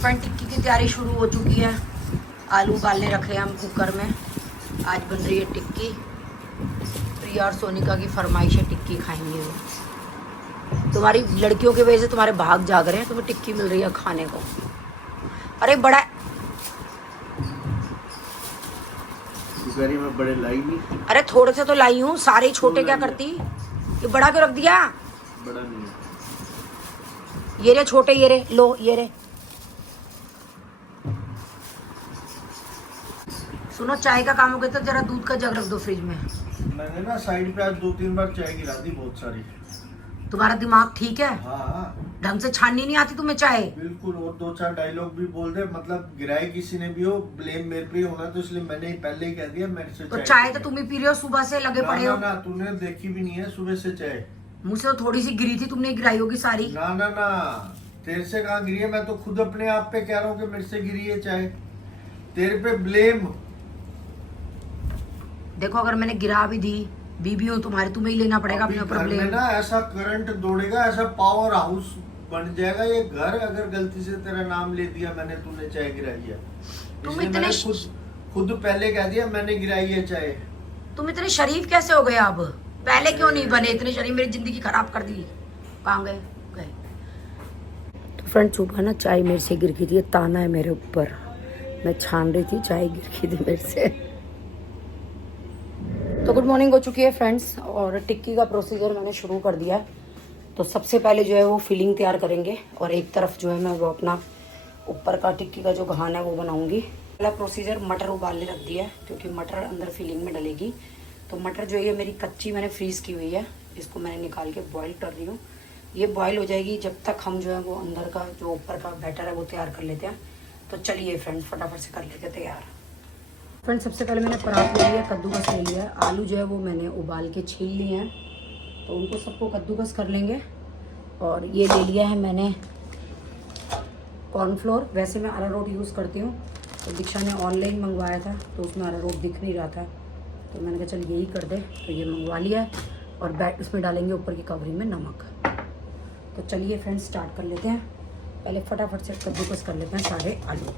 Friend टिक्की की तैयारी शुरू हो चुकी है। आलू उबालने रखे हैं हम कुकर में। आज बन रही है टिक्की। प्रिया और सोनिका की फरमाइश है, टिक्की खाएंगे वो। तुम्हारी लड़कियों की वजह से तुम्हारे भाग जाग रहे हैं, तुम्हें टिक्की मिल रही है खाने को। अरे बड़ा में बड़े लाई नहीं। अरे थोड़े से तो लाई हूँ, सारे छोटे क्या करती। ये बड़ा क्यों रख दिया? बड़ा नहीं है। ये रे छोटे, ये रे लो, ये रे। सुनो, चाय का काम हो गया तो जरा दूध का जग रख दो फ्रिज में। मैंने ना साइड पे आज 2-3 बार चाय गिरा दी, बहुत सारी। तुम्हारा दिमाग ठीक है? हाँ ढंग से छाननी नहीं आती तुम्हें चाय? बिल्कुल। और 2-4 डायलॉग भी बोल दे, मतलब गिराए किसी ने भी हो, ब्लेम मेरे पे होना, तो इसलिए मैंने ही पहले ही कह दिया मेरे से। तो चाय तो तुम ही पी रहे हो, सुबह से लगे पड़े हो। ना तूने देखी भी नहीं है सुबह से चाय। मुझसे तो थोड़ी सी गिरी थी, तुमने गिराई होगी सारी। ना तेरे से कहाँ गिरी है? मैं तो खुद अपने आप पे कह रहा हूँ कि मेरे से गिरी है चाय। तेरे पे ब्लेम। देखो, अगर मैंने गिरा भी दी, बीबी हूँ तुम्हारी, तुम्हें ही लेना पड़ेगा अपने ऊपर ब्लेम। ना ऐसा करंट दौड़ेगा, ऐसा पावर हाउस बन जाएगा ये घर, अगर गलती से तेरा नाम ले दिया मैंने, तूने चाय गिराई है। तुम इतने खुद पहले कह दिया मैंने गिराई है चाय। तुम इतने शरीफ कैसे हो गए अब? पहले क्यों नहीं बने इतने शरीफ? मेरी जिंदगी खराब कर दी। कहाँ गए? तो फ्रेंड, सुबह ना चाय मेरे से गिर गई थी। ताना है मेरे ऊपर, मैं छान रही थी, चाय गिर गई थी मेरे से। तो गुड मॉर्निंग हो चुकी है फ्रेंड्स, और टिक्की का प्रोसीजर मैंने शुरू कर दिया है। तो सबसे पहले जो है वो फिलिंग तैयार करेंगे, और एक तरफ जो है मैं वो अपना ऊपर का टिक्की का जो घान है वो बनाऊंगी। पहला प्रोसीजर, मटर उबालने रख दिया है, क्योंकि मटर अंदर फिलिंग में डलेगी। तो मटर जो है मेरी कच्ची मैंने फ्रीज़ की हुई है, इसको मैंने निकाल के बॉईल कर रही हूँ। ये बॉईल हो जाएगी जब तक हम जो है वो अंदर का जो ऊपर का बैटर है वो तैयार कर लेते हैं। तो चलिए फ्रेंड्स, फटाफट से कर लेते हैं तैयार। फ्रेंड्स, सबसे पहले मैंने परात ले लिया, कद्दूकस ले लिया है। आलू जो है वो मैंने उबाल के छील लिए हैं, तो उनको सबको कद्दूकस कर लेंगे। और ये ले लिया है मैंने कॉर्नफ्लोर। वैसे मैं अरारोट यूज़ करती हूँ, तो दीक्षा ने ऑनलाइन मंगवाया था तो उसमें अरारोट दिख नहीं रहा था, तो मैंने कहा चल यही कर दे, तो ये मंगवा लिया है। और इसमें डालेंगे ऊपर की कवरिंग में नमक। तो चलिए फ्रेंड्स, स्टार्ट कर लेते हैं। पहले फटाफट से कद्दूकस कर लेते हैं सारे आलू।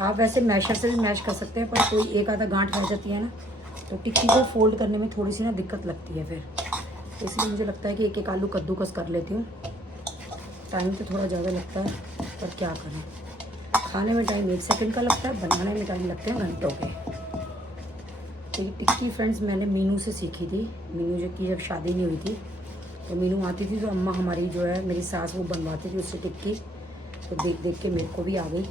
आप वैसे मैशर से भी मैश कर सकते हैं, पर कोई एक आधा गांठ रह जाती है ना, तो टिक्की को फोल्ड करने में थोड़ी सी ना दिक्कत लगती है फिर। तो इसलिए मुझे लगता है कि एक एक आलू कद्दूकस कर लेती हूँ। टाइम तो थोड़ा ज़्यादा लगता है, पर क्या करें, खाने में टाइम 1 सेकंड का लगता है, बनाने में टाइम लगते हैं घंटों के। तो ये टिक्की फ्रेंड्स मैंने मीनू से सीखी थी। मीनू जो की जब शादी नहीं हुई थी तो मीनू आती थी, तो अम्मा हमारी जो है मेरी सास वो बनवाती थी उससे टिक्की, तो देख देख के मेरे को भी आ गई।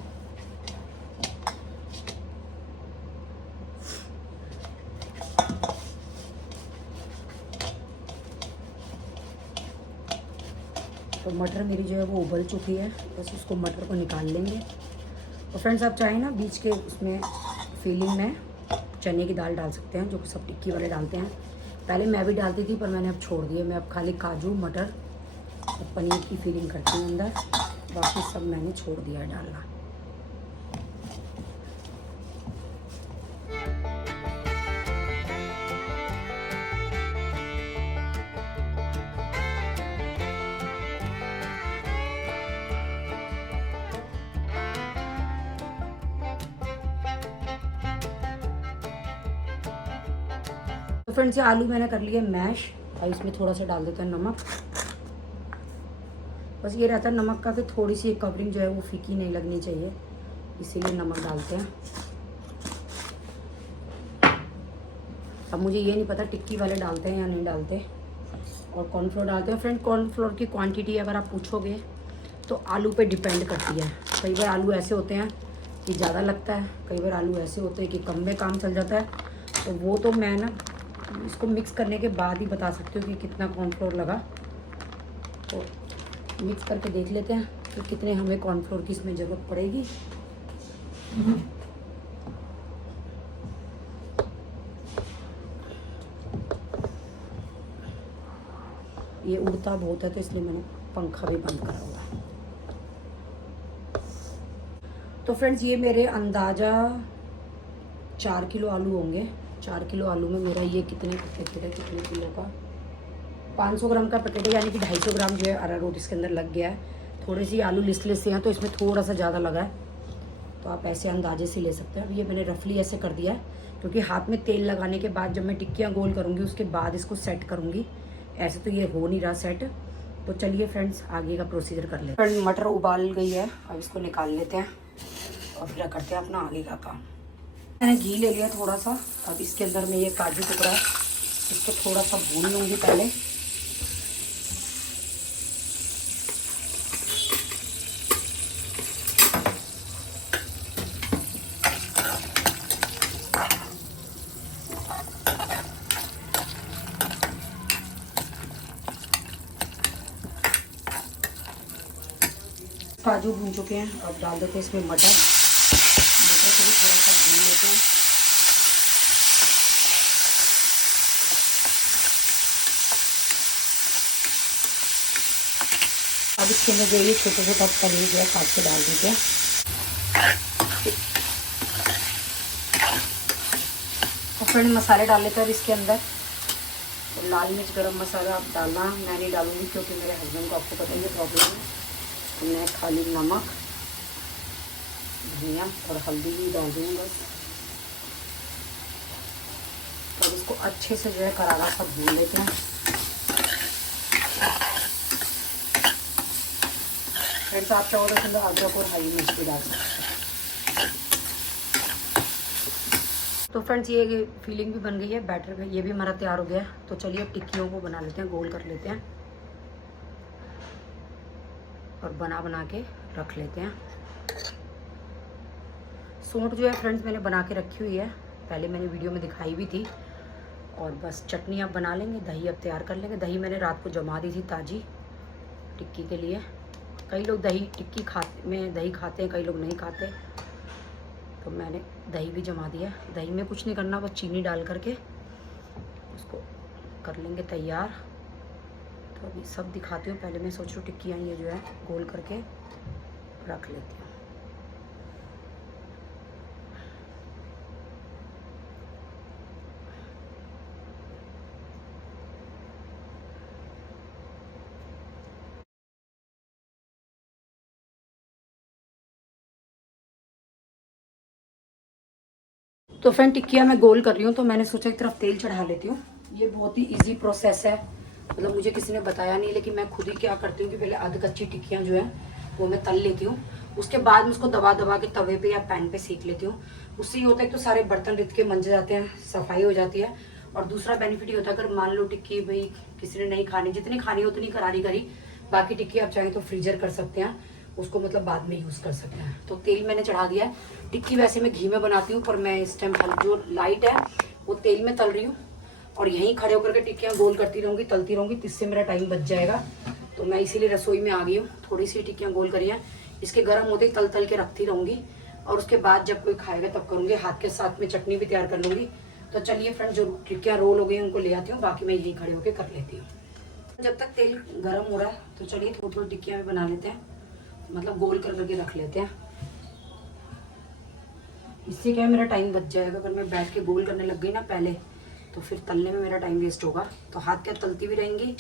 तो मटर मेरी जो है वो उबल चुकी है, बस उसको मटर को निकाल लेंगे। तो फ्रेंड्स, आप चाहें ना बीच के उसमें फीलिंग में चने की दाल डाल सकते हैं, जो कि सब टिक्की वाले डालते हैं। पहले मैं भी डालती थी, पर मैंने अब छोड़ दिया। मैं अब खाली काजू, मटर और पनीर की फीलिंग करती हूँ अंदर, बाकी सब मैंने छोड़ दिया है डालना। तो फ्रेंड्स, ये आलू मैंने कर लिए मैश, और इसमें थोड़ा सा डाल देते हैं नमक। बस ये रहता है नमक का कि थोड़ी सी कवरिंग जो है वो फीकी नहीं लगनी चाहिए, इसीलिए नमक डालते हैं। अब मुझे ये नहीं पता टिक्की वाले डालते हैं या नहीं डालते। और कॉर्नफ्लोर डालते हैं। फ्रेंड, कॉर्नफ्लोर की क्वांटिटी अगर आप पूछोगे तो आलू पे डिपेंड करती है। कई बार आलू ऐसे होते हैं कि ज़्यादा लगता है, कई बार आलू ऐसे होते हैं कि कम में काम चल जाता है। तो वो तो मैं ना इसको मिक्स करने के बाद ही बता सकती हूँ कि कितना कॉर्नफ्लोर लगा। तो मिक्स करके देख लेते हैं कि कितने हमें कॉर्नफ्लोर की इसमें ज़रूरत पड़ेगी। ये उड़ता बहुत है, तो इसलिए मैंने पंखा भी बंद करा हुआ है। तो फ्रेंड्स, ये मेरे अंदाज़ा 4 किलो आलू होंगे। 4 किलो आलू में मेरा ये कितने किलो का 500 ग्राम का पैकेट है, यानी कि 250 ग्राम जो है अरारोट इसके अंदर लग गया है। थोड़ी सी आलू लिसले से हैं तो इसमें थोड़ा सा ज़्यादा लगा है, तो आप ऐसे अंदाजे से ले सकते हैं। अब ये मैंने रफली ऐसे कर दिया है, क्योंकि हाथ में तेल लगाने के बाद जब मैं टिक्कियाँ गोल करूँगी उसके बाद इसको सेट करूँगी। ऐसे तो ये हो नहीं रहा सेट। तो चलिए फ्रेंड्स आगे का प्रोसीजर कर लेते हैं। फ्रेंड मटर उबाल गई है, अब इसको निकाल लेते हैं और फिर करते हैं अपना आगे का काम। मैंने घी ले लिया थोड़ा सा। अब इसके अंदर में ये काजू टुकड़ा है, इसको थोड़ा सा भून लूँगी पहले। काजू भून चुके हैं, अब डाल देते हैं इसमें मटर। मटर को भी थोड़ा सा भून लेते हैं। अब इसके अंदर जो ये छोटे छोटे पनीर जो है काट के डाल देते हैं। तो फ्रेंड मसाले डाल लेते हैं अब इसके अंदर। तो लाल मिर्च गरम मसाला आप डालना, मैं नहीं डालूंगी क्योंकि मेरे हस्बैंड को आपको पता ही है प्रॉब्लम है। तो मैं खाली नमक, धनिया और हल्दी भी डाल दूँगी बस। तो इसको अच्छे से जो है करारा सा भून लेते हैं। फ्रेंड्स आप चाहो तो अंदर अदरक और हरी मिर्च भी डाल सकते हैं। तो फ्रेंड्स ये फीलिंग भी बन गई है, बैटर ये भी हमारा तैयार हो गया है। तो चलिए अब टिक्कियों को बना लेते हैं, गोल कर लेते हैं और बना के रख लेते हैं। सूंठ जो है फ्रेंड्स मैंने बना के रखी हुई है, पहले मैंने वीडियो में दिखाई भी थी। और बस चटनी अब बना लेंगे, दही अब तैयार कर लेंगे। दही मैंने रात को जमा दी थी ताज़ी टिक्की के लिए। कई लोग दही टिक्की में दही खाते हैं, कई लोग नहीं खाते, तो मैंने दही भी जमा दिया। दही में कुछ नहीं करना, बस चीनी डाल करके उसको कर लेंगे तैयार। तो अभी सब दिखाती हूँ, पहले मैं सोच रही हूँ टिक्कियाँ ये जो है गोल करके रख लेती हूँ। तो फ्रेंड टिक्कियाँ मैं गोल कर रही हूँ, तो मैंने सोचा एक तरफ तेल चढ़ा लेती हूँ। ये बहुत ही इजी प्रोसेस है, मतलब मुझे किसी ने बताया नहीं, लेकिन मैं खुद ही क्या करती हूँ कि पहले आधी कच्ची टिक्कियाँ जो है वो मैं तल लेती हूँ। उसके बाद मैं उसको दबा के तवे पे या पैन पे सेक लेती हूँ। उससे ये होता है कि तो सारे बर्तन रित के मंज जाते हैं, सफाई हो जाती है। और दूसरा बेनिफिट ये होता है, अगर मान लो टिक्की भाई किसी ने नहीं खानी, जितनी खानी हो उतनी करारी करी, बाकी टिक्की आप चाहें तो फ्रीजर कर सकते हैं, उसको मतलब बाद में यूज़ कर सकते हैं। तो तेल मैंने चढ़ा दिया है। टिक्की वैसे मैं घी में बनाती हूँ, पर मैं इस टाइम जो लाइट है वो तेल में तल रही हूँ। और यहीं खड़े होकर के टिक्कियाँ गोल करती रहूँगी, तलती रहूँगी, इससे मेरा टाइम बच जाएगा। तो मैं इसीलिए रसोई में आ गई हूँ। थोड़ी सी टिक्कियाँ गोल करी हैं, इसके गर्म होते ही तल के रखती रहूँगी। और उसके बाद जब कोई खाएगा तब करूँगी। हाथ के साथ में चटनी भी तैयार कर लूँगी। तो चलिए फ्रेंड, जो टिक्कियाँ रोल हो गई उनको ले आती हूँ, बाकी मैं यहीं खड़े होकर कर लेती हूँ। जब तक तेल गर्म हो रहा है तो चलिए थोड़ी थोड़ी टिक्कियाँ भी बना लेते हैं, मतलब गोल करके रख लेते हैं। इससे क्या है, मेरा टाइम बच जाएगा। अगर मैं बैठ के गोल करने लग गई ना पहले, तो फिर तलने में मेरा टाइम वेस्ट होगा। तो हाथ के तलती भी रहेंगी,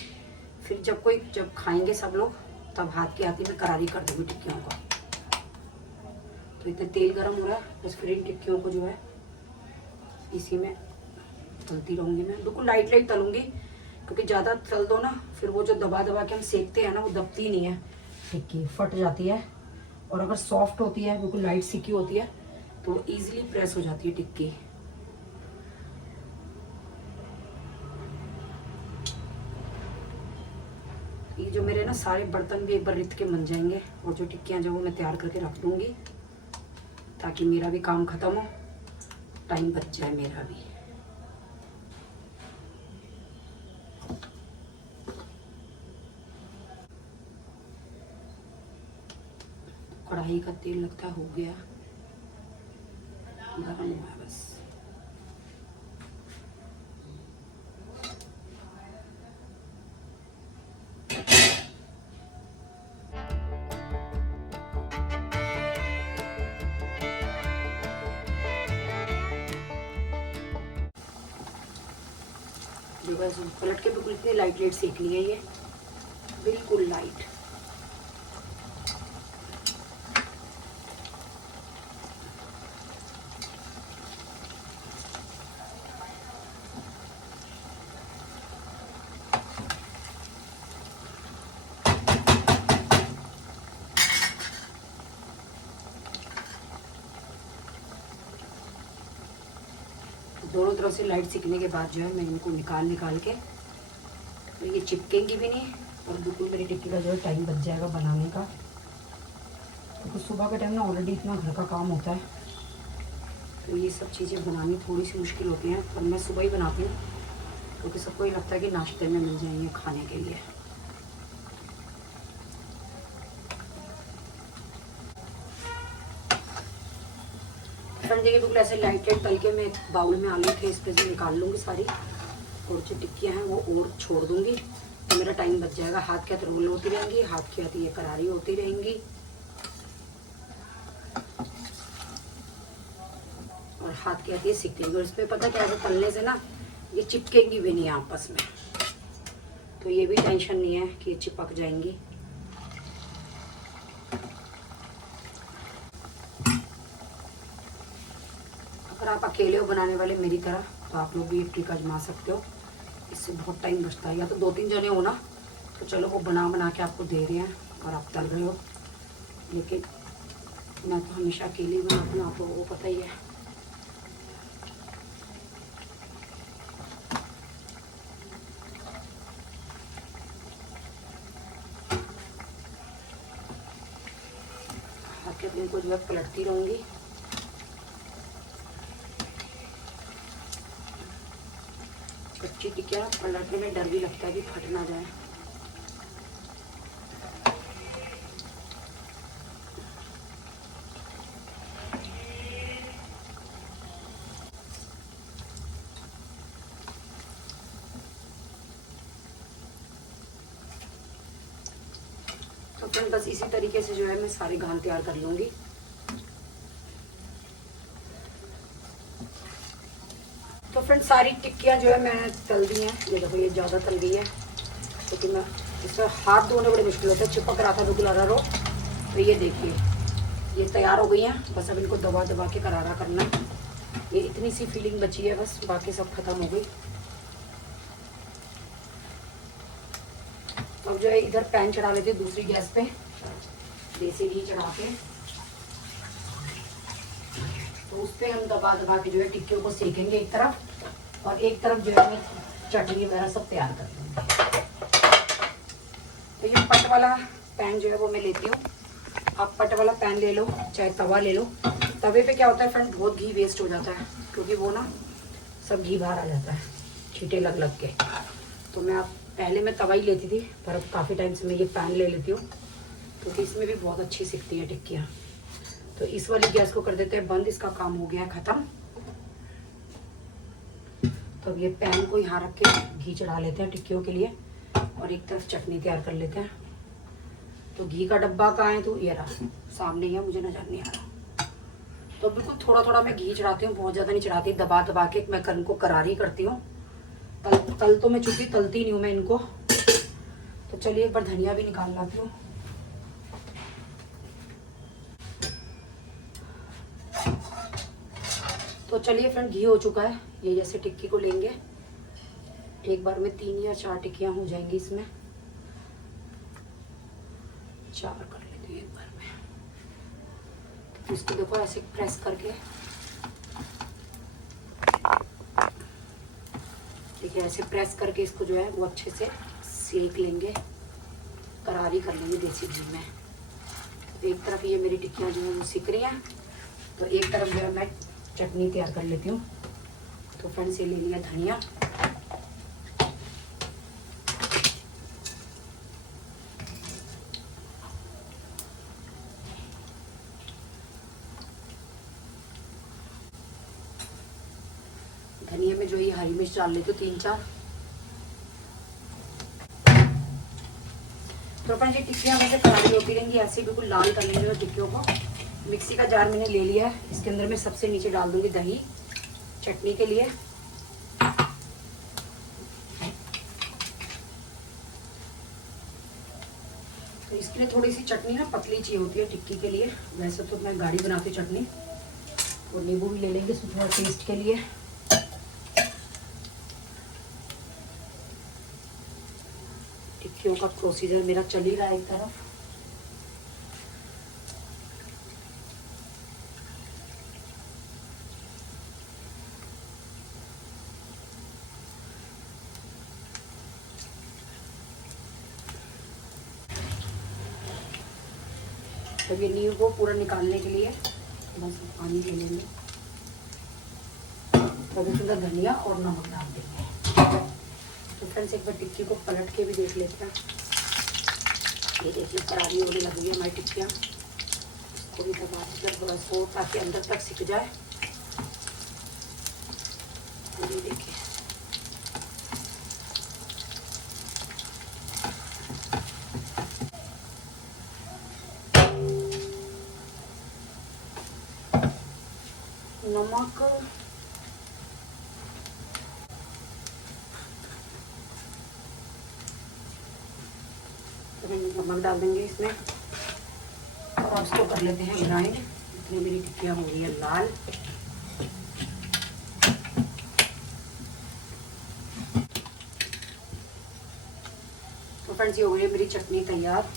फिर जब खाएंगे सब लोग, तब हाथ के हाथ ही मैं करारी कर दूँगी टिक्कियों को। तो इतना तेल गर्म हो रहा है, बस फिर इन टिक्कियों को जो है इसी में तलती रहूँगी। मैं बिल्कुल लाइट तलूँगी, क्योंकि ज़्यादा तल दो ना, फिर वो जो दबा के हम सेकते हैं ना, वो दबती नहीं है, टिक्की फट जाती है। और अगर सॉफ्ट होती है, बिल्कुल लाइट सिकी होती है, तो इजीली प्रेस हो जाती है टिक्की। ये जो मेरे ना सारे बर्तन भी एक बार रित के बन जाएंगे, और जो टिक्कियाँ जो वो मैं तैयार करके रख दूँगी, ताकि मेरा भी काम खत्म हो, टाइम बच जाए मेरा भी। कढ़ाई का तेल लगता हो गया गर्म हुआ है बस। देखो ऐसे पलट के बिल्कुल इतनी लाइट लाइट सेकनी है ये, बिल्कुल लाइट। दोनों तरफ से लाइट सीखने के बाद जो है मैं इनको निकाल के, तो ये चिपकेंगी भी नहीं और बिल्कुल मेरी टिक्की का जो है टाइम बच जाएगा बनाने का। तो सुबह के टाइम ना ऑलरेडी इतना घर का काम होता है, तो ये सब चीज़ें बनानी थोड़ी सी मुश्किल होती हैं, पर मैं सुबह ही बनाती हूँ क्योंकि सबको ही लगता है कि नाश्ते में मिल जाएंगे खाने के लिए। फ्रेंड देखिए बिल्कुल ऐसे लाइट लाइट तल के मैं बाउल में आलू थे इस पर से निकाल लूँगी सारी, और जो टिक्कियाँ हैं वो और छोड़ दूँगी, तो मेरा टाइम बच जाएगा। हाथ के हाथ रोल होती रहेंगी, हाथ के हाथ ये करारी होती रहेंगी, और हाथ के हाथ ये सीखेंगे। और इसमें पता क्या है, तलने से ना ये चिपकेंगी भी नहीं आपस में, तो ये भी टेंशन नहीं है कि ये चिपक जाएंगी। अगर आप अकेले हो बनाने वाले मेरी तरह, तो आप लोग भी ये ट्रिक आजमा सकते हो, इससे बहुत टाइम बचता है। या तो 2-3 जने हो ना, तो चलो वो बना के आपको दे रहे हैं और आप तल रहे हो, लेकिन मैं तो हमेशा अकेले ही बनाती हूँ, आप लोगों को पता ही है। आके इनको जो है पलटती रहूँगी। कच्ची टिक्कियाँ पलटने में डर भी लगता है कि फट ना जाए। तो फिर बस इसी तरीके से जो है मैं सारे घान तैयार कर लूँगी। तो फ्रेंड सारी टिक्कियाँ जो है मैंने तल दी हैं। ये देखो ये ज़्यादा तल गई है, क्योंकि मैं इसका हाथ धोने बड़े मुश्किल होता है, चिपक रहा था बिल्कुल अरारो। तो ये देखिए ये तैयार हो गई हैं, बस अब इनको दबा दबा के करारा करना है। ये इतनी सी फीलिंग बची है बस, बाकी सब खत्म हो गई। अब जो है इधर पैन चढ़ा लेते हैं दूसरी गैस पे, देसी घी चढ़ा के, तो उस पर हम दबा दबा के जो है टिक्कियों को सेकेंगे एक तरफ, और एक तरफ जो है मैं चटनी वगैरह सब तैयार कर दूँगी। तो ये पट वाला पैन जो है वो मैं लेती हूँ। आप पट वाला पैन ले लो चाहे तवा ले लो। तवे पे क्या होता है फ्रेंड, बहुत घी वेस्ट हो जाता है, क्योंकि वो ना सब घी बाहर आ जाता है छींटे लग लग के। तो मैं पहले मैं तवा ही लेती थी, पर अब काफ़ी टाइम से मैं ये पैन ले लेती हूँ, क्योंकि इसमें भी बहुत अच्छी सिकती है टिक्कियाँ। तो इस वाली गैस को कर देते हैं बंद, इसका काम हो गया ख़त्म। तो अब ये पैन को यहाँ रख के घी चढ़ा लेते हैं टिक्कियों के लिए, और एक तरफ चटनी तैयार कर लेते हैं। तो घी का डब्बा कहाँ है, तो ये रहा सामने ही है, मुझे नजर नहीं आ रहा। तो बिल्कुल थोड़ा थोड़ा मैं घी चढ़ाती हूँ, बहुत ज़्यादा नहीं चढ़ाती, दबा दबा के मैं इनको करारी करती हूँ। तल तो मैं चूंकि तलती नहीं हूँ मैं इनको। तो चलिए एक बार धनिया भी निकाल लाती हूँ। तो चलिए फ्रेंड घी हो चुका है। ये जैसे टिक्की को लेंगे, एक बार में 3 या 4 टिक्कियाँ हो जाएंगी इसमें, 4 कर लेते हैं एक बार में। तो इसको देखो ऐसे प्रेस करके, देखिए ऐसे प्रेस करके इसको जो है वो अच्छे से सेक लेंगे, करारी कर लेंगे देसी घी में। तो एक तरफ ये मेरी टिक्कियाँ जो है वो सिक रही हैं, तो एक तरफ जो है मैं चटनी तैयार कर लेती हूँ। तो फ्रेंड्स ये ले लिया धनिया, धनिया में जो ये हरी मिर्च डाल लेते 3-4। तो फ्रेंड्स ये टिक्कियाँ में से करारी होती रहेंगी, ऐसे बिल्कुल लाल कर लेंगे टिक्कियों को। मिक्सी का जार मैंने ले लिया है, इसके अंदर मैं सबसे नीचे डाल दूंगी दही चटनी के लिए। तो इसके लिए थोड़ी सी चटनी ना पतली चाहिए होती है टिक्की के लिए। वैसे तो मैं गाढ़ी बनाती हूँ चटनी। और नींबू भी ले लेंगे इसमें थोड़ा टेस्ट के लिए। टिक्कियों का प्रोसीजर मेरा चल ही रहा है एक तरफ। तो ये नींव को पूरा निकालने के लिए बस पानी ले लेंगे। तो इसमें धनिया और नमक डाल देंगे। तो फ्रेंड्स एक बार टिक्की को पलट के भी देख लेते हैं। ये देखिए करारी होने लगी है हमारी टिक्कियाँ। इसको भी दबा देकर थोड़ा सो ताकि अंदर तक सिक जाए। ये देखिए नमक नमक डाल देंगे इसमें और इसको कर लेते हैं ग्राइंड। इतनी मेरी टिक्कियाँ हो रही है लाल। तो फ्रेंड्स ये हो गई है मेरी चटनी तैयार।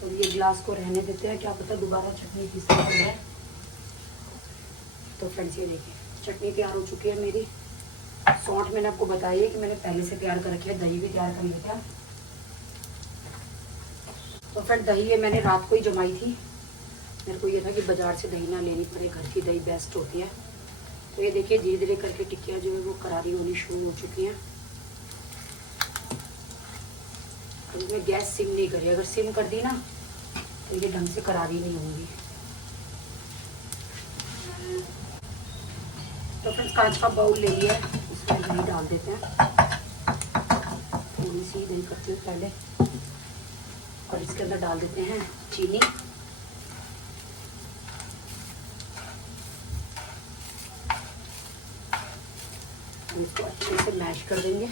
तो ये ग्लास को रहने देते हैं, क्या पता दोबारा चटनी पीस पड़ जाए। तो फ्रेंड्स ये देखिए चटनी तैयार हो चुकी है मेरी। सौंठ मैंने आपको बताई है कि मैंने पहले से तैयार कर रखी है। दही भी तैयार कर लिया था। तो फ्रेंड दही ये मैंने रात को ही जमाई थी। मेरे को ये था कि बाजार से दही ना लेनी पड़े, घर की दही बेस्ट होती है। तो ये देखिए धीरे धीरे करके टिक्कियाँ जो है वो करारी होनी शुरू हो चुकी हैं। तो इसमें गैस सिम नहीं करी। अगर सिम कर दी ना तो ये ढंग से करारी नहीं होंगी। तो फ्रेंड्स कांच का बाउल ले लिया है, इसमें दही डाल देते हैं। थोड़ी सी दही करती हूँ पहले और इसके अंदर डाल देते हैं चीनी। इसको अच्छे से मैश कर देंगे।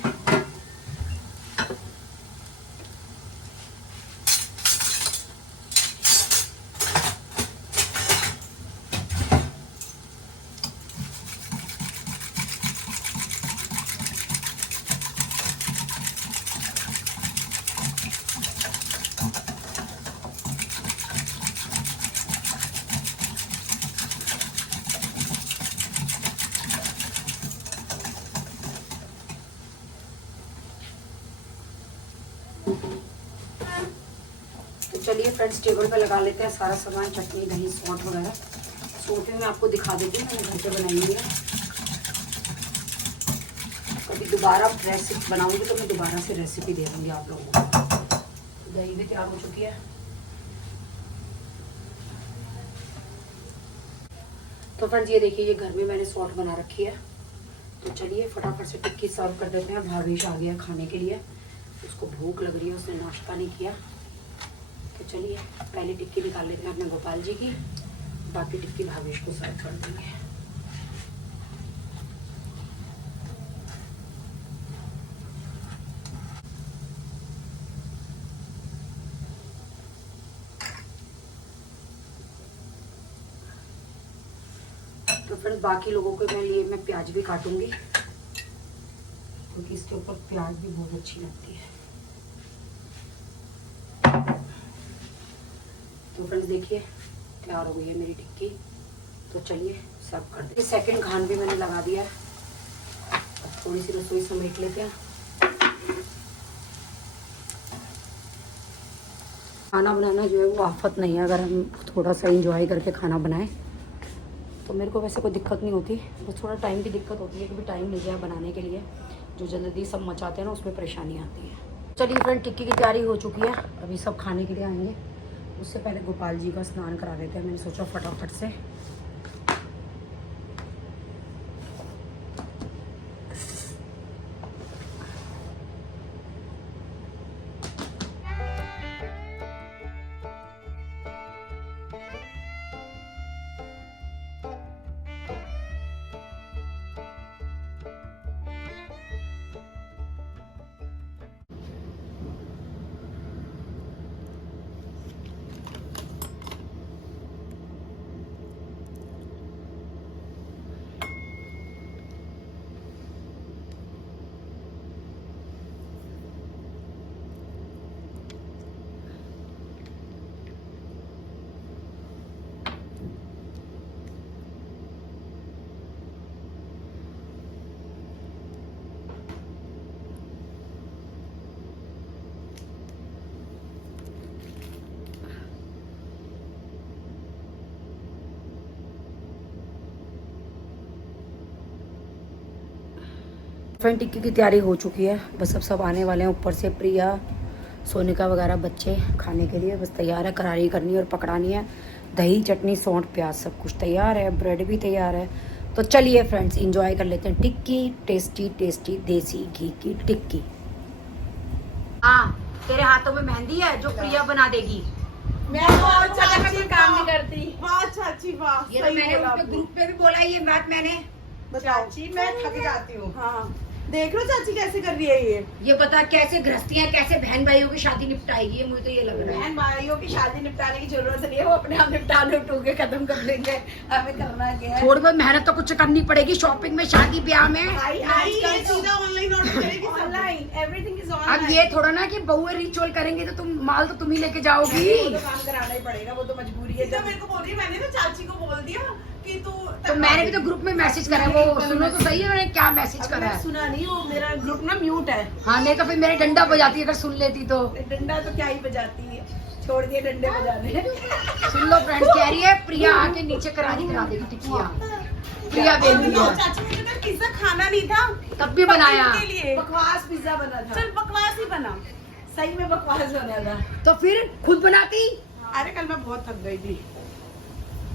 तो चलिए फ्रेंड्स टेबल पे लगा लेते हैं सारा सामान, चटनी दही सौंठ वगैरह। सौंठ में आपको दिखा देती हूँ मैंने घर पे बनाई हुई है। कभी दोबारा रेसिपी बनाऊंगी तो मैं दोबारा से रेसिपी दे दूँगी आप लोगों को। दही भी तैयार हो चुकी है। तो फ्रेंड्स ये देखिए ये घर में मैंने सौंठ बना रखी है। तो चलिए फटाफट से टिक्की सर्व कर देते हैं। भावेश आ गया खाने के लिए, उसको भूख लग रही है, उसने नाश्ता नहीं किया। तो चलिए पहले टिक्की निकाल लेते हैं अपने गोपाल जी की, बाकी टिक्की भावेश को सर्व कर देंगे। तो फ्रेंड्स बाकी लोगों के लिए मैं प्याज भी काटूंगी क्योंकि इसके ऊपर प्याज भी बहुत अच्छी लगती है। तो फ्रेंड्स देखिए तैयार हो गई है मेरी टिक्की। तो चलिए सर्व कर दें। सेकंड घान भी मैंने लगा दिया है। अब थोड़ी सी रसोई समेट लेते हैं। खाना बनाना जो है वो आफत नहीं है, अगर हम थोड़ा सा इंजॉय करके खाना बनाएं तो मेरे को वैसे कोई दिक्कत नहीं होती। बस थोड़ा टाइम की दिक्कत होती है, कभी टाइम नहीं गया बनाने के लिए। जो जल्दी सब मचाते हैं ना उसमें परेशानी आती है। चलिए फ्रेंड टिक्की की तैयारी हो चुकी है। अभी सब खाने के लिए आएंगे, उससे पहले गोपाल जी का स्नान करा देते हैं। मैंने सोचा फटाफट से। फ्रेंड टिक्की की तैयारी हो चुकी है, बस अब सब आने वाले हैं ऊपर से। प्रिया, सोनिका वगैरह बच्चे खाने के लिए बस तैयार है। करारी करनी है और पकड़ानी है। दही, चटनी, सौंठ, प्याज सब कुछ तैयार है। ब्रेड भी तैयार है। तो चलिए फ्रेंड्स इंजॉय कर लेते हैं टिक्की। टेस्टी टेस्टी देसी घी की टिक्की। हाँ, तेरे हाथों में मेहंदी है जो प्रिया बना देगी। मैं तो चाची काम नहीं करती। वाह चाची वाह, ये तो मैंने उनके ग्रुप पे भी बोला, ये बात मैंने। चाची मैं थक जाती हूँ। हाँ देख लो चाची कैसे कर रही है ये बता कैसे गृहस्थियाँ, कैसे बहन भाइयों की शादी निपटाएगी, मुझे तो ये लग रहा है। बहन भाइयों की शादी निपटाने की जरूरत नहीं है, वो अपने आप निपटाने उठोगे खत्म कर लेंगे। हमें करना क्या है, थोड़ी बहुत मेहनत तो कुछ करनी पड़ेगी शॉपिंग में, शादी ब्याह में। ये चीजें ऑनलाइन ऑर्डर करेगी, ऑनलाइन एवरीथिंग इज ऑनलाइन। अब ये थोड़ा ना कि बहुए रिचुअल करेंगे तो तुम माल तो तुम ही लेके जाओगी। वो तो काम कराना ही पड़ेगा, वो तो मजबूरी है। जब मेरे को बोल रही है, मैंने तो चाची को बोल दिया कि तू, तो मैंने भी तो ग्रुप में मैसेज करा है, वो सुनो तो सही है मैंने क्या मैसेज करा है। सुना नहीं, वो मेरा ग्रुप ना म्यूट है। हाँ नहीं तो फिर मेरी डंडा बजाती अगर सुन लेती तो। डंडा तो क्या ही बजाती है, छोड़ दिए डंडे बजाने। सुन लो फ्रेंड्स, कह रही है प्रिया आके नीचे करारी करा देगी टिक्कियाँ। प्रिया बेबी है। चाची मुझे तो पिज्जा खाना नहीं था, तब भी बनाया। के लिए बकवास पिज्जा बना था। चल बकवास ही बना, सही में बकवास बना था। तो फिर खुद बनाती। अरे कल मैं बहुत थक गई थी।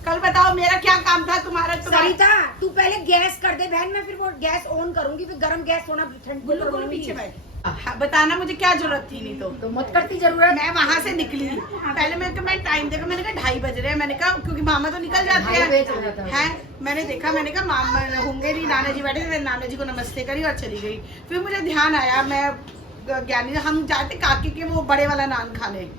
कल बताओ मेरा क्या काम था, तुम्हारा सरिता तू पहले गैस कर दे बहन, मैं फिर वो गैस ऑन करूंगी, फिर गरम गैस होना ठंडी पीछे बैठ। हाँ, बताना मुझे क्या जरूरत थी, नहीं तो मत करती जरूरत। मैं वहाँ से निकली, पहले मैं टाइम देखा, मैंने कहा 2:30 बज रहे हैं, मैंने कहा क्योंकि मामा तो निकल जाते हैं। मैंने देखा, मैंने कहा मामा होंगे नहीं, नाना जी बैठे थे, मैंने नाना जी को नमस्ते करी और चली गई। फिर मुझे ध्यान आया, मैं ज्ञानी हम जाते काकी के वो बड़े वाला नान खाने,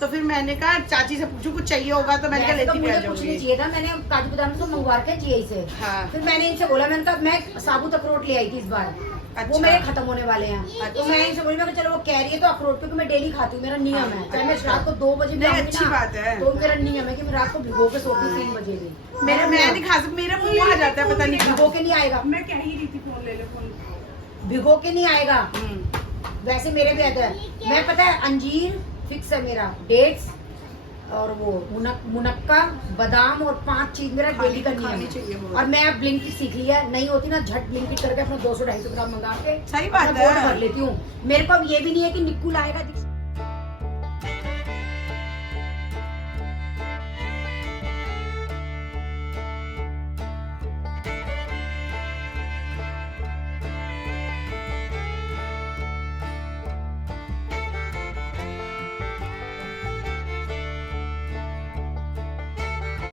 तो फिर मैंने कहा चाची से पूछूं कुछ चाहिए होगा, तो मैंने कहा लेती मुझे कुछ नहीं चाहिए था, मैंने काजू बादाम तो मंगवा के चाहिए से। हाँ। फिर मैंने इनसे बोला, मैंने कहा मैं साबुत अखरोट ले आई थी इस बार। अच्छा। वो मेरे खत्म होने वाले हैं। तो मैं इनसे बोली, मैं कहा चलो वो कह रही है तो अखरोट, क्योंकि मैं डेली खाती हूँ, मेरा नियम है। चाहे मैं रात को 2 बजे भी आऊंगी अच्छी ना, बात है। तो मेरा नियम है कि मैं रात को भिगो के सोती हूँ 3 बजे भी। मैं नहीं खा सकती, मेरा मुंह आ जाता है, पता नहीं भिगो के नहीं आएगा। मैं कह ही रही थी फोन ले लो, फोन भिगो के नहीं आएगा। वैसे मेरे भी आता है, मैं पता है अंजीर फिक्स है मेरा, डेट्स और वो मुनक्का, बादाम और 5 चीज मेरा डेली का नियम चाहिए है। और मैं अब ब्लिंकिट सीख लिया है, नहीं होती ना झट ब्लिंकिट करके अपना 200-250 ग्राम मंगा के सही बात मैं है। बोर्ड भर लेती हूँ। मेरे को अब ये भी नहीं है कि निक्कू लाएगा।